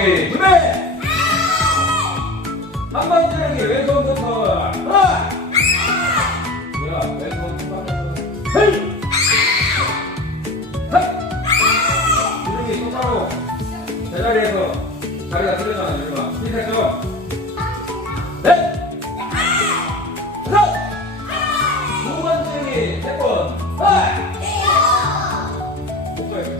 더하기 2배 한번 찌르기 왼손부터 하나 자리에서 자리가 틀렸잖아 누르마 흰색점 넷 다섯 두번 찌르기 세번 하나 목소리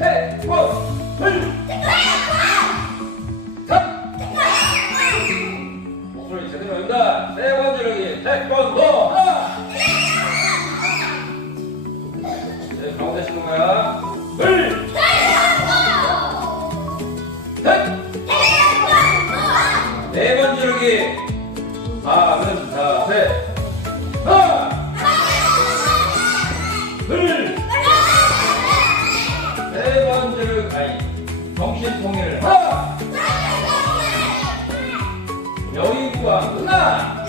정신통일 하라! 아! 여인구와 누나!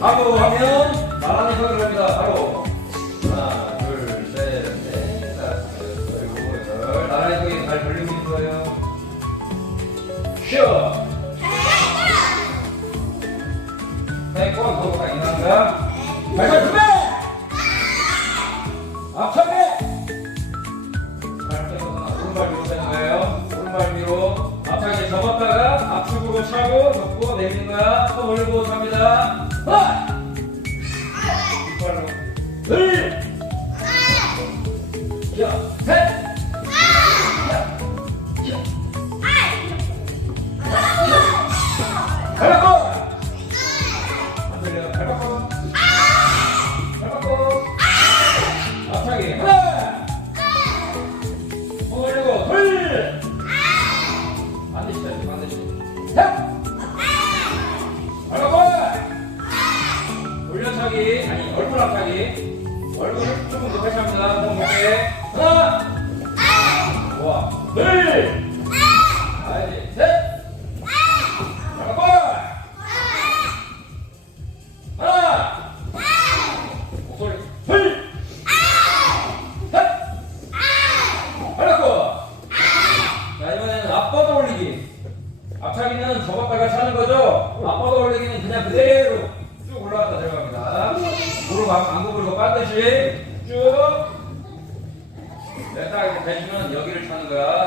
하고 하면 말하는 소리를 합니다. 바로 하나, 둘, 셋, 넷, 다섯, 여섯, 일곱, 여덟. 나라의 소리 잘 들리시는 거예요? 쉬어. 태권 너가 인한가? 诶 얼굴 조금 높게 찹니다. 배추는 여기를 차는 거야.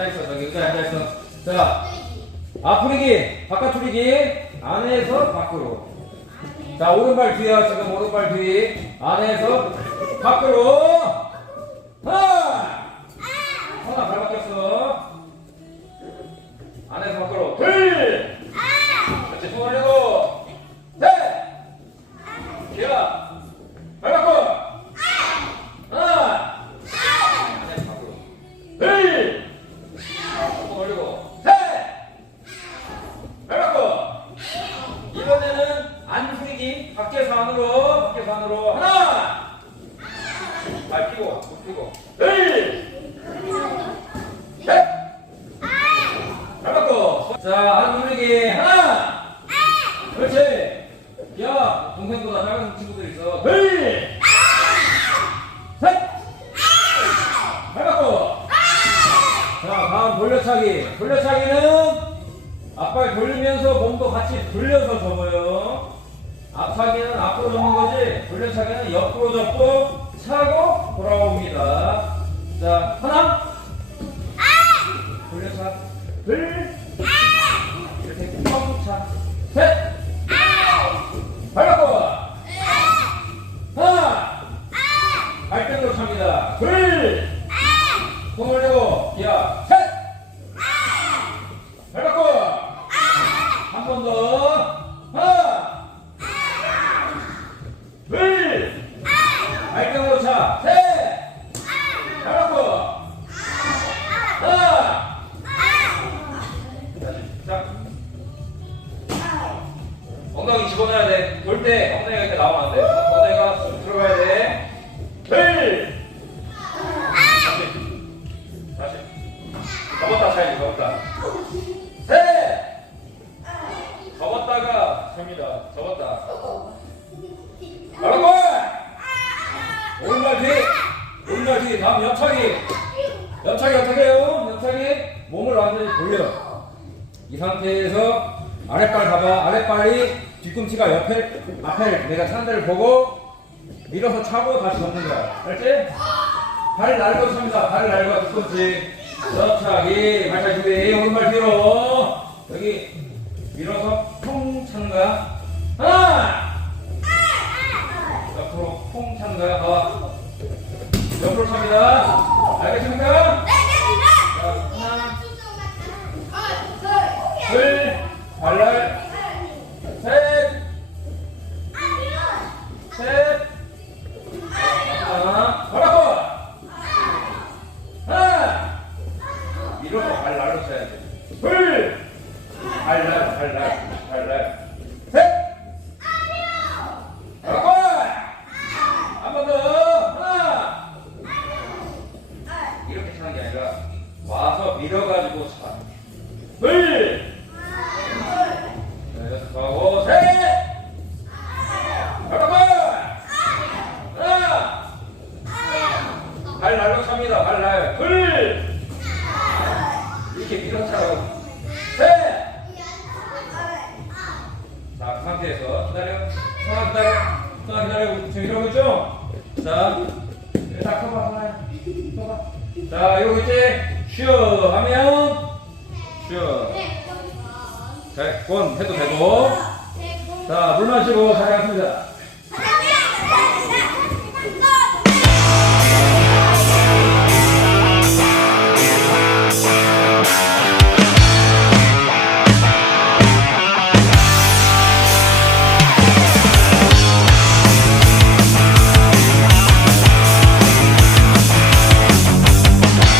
앉아있어 저기 의자에 앉아있어. 자 아, 앞으리기 바깥으리기 안에서 밖으로. 자 오른발 뒤야 지금 오른발 뒤 안에서 밖으로. 하나 자, 아기 누르기. 하나. 그렇지. 야, 동생보다 작은 친구들 있어. 헤이. 셋. 발 바꿔. 자, 다음 돌려차기. 돌려차기는 앞발 돌리면서 몸도 같이 돌려서 접어요. 앞차기는 앞으로 접는 거지. 돌려차기는 옆으로 접고 차고 돌아옵니다. 자, 하나. 돌려차. 둘. 이렇 집어넣어야 돼. 돌 때 엉덩이가 이렇게 나오면 안 돼. 엉덩이가 쑥 들어가야 돼. 뒤꿈치가 옆에 앞에 내가 찬 데를 보고 밀어서 차고 다시 접는 거야. 알지? 발 날고 찹니다. 발 날고 뒤꿈치. 옆차기. 발차기 준비. 오른발 뒤로. 여기 밀어서 퐁 차는 거야. 하나. 옆으로 퐁 차는 거야. 어. 옆으로 찹니다. 알겠습니까? 자, 하나. 둘, 발랄, 발 날로 찹니다. 발 날. 둘! 이렇게 밀어차고 셋! 자, 그 상태에서 기다려. 성아 기다려. 성아 기다려. 지금 이러고 있죠? 자, 여기 딱 서봐, 성아야. 서봐. 자, 이러고 있지? 쉬어 하면 쉬어. 자, 권 해도 되고. 자, 물 마시고 잘 갔습니다.